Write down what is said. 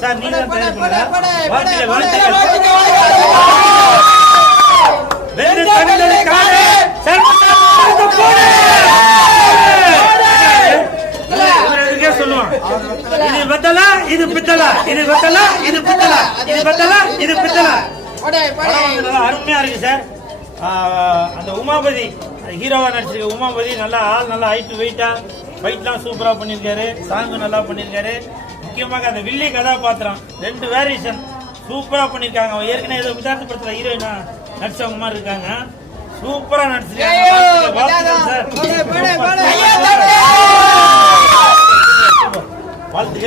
Sir நீங்க சொல்லுவான் இது வெத்தலா இது பித்தலா இது வெத்தலா இது பித்தலா இது வெத்தலா இது பித்தலா. அருமையா இருக்கு சார். அந்த உமாபதி ஹீரோவா நடிச்சிருக்க உமாபதி நல்லா ஆள் நல்லா ஹைட் வெயிட்டா ஃபைட்லாம் சூப்பரா பண்ணிருக்காரு. சாங்கு நல்லா பண்ணிருக்காரு. முக்கியமாக அந்த வில்லி கதாபாத்திரம் 2 வேரியேஷன் சூப்பரா பண்ணிருக்காங்க. ஏற்கனவே ஏதோ விதார்த்த படத்துல ஹீரோயினா நடிச்சவங்க மாதிரி இருக்காங்க. சூப்பரா நடிச்சிருக்காங்க சார். வாழ்த்துக்கள்.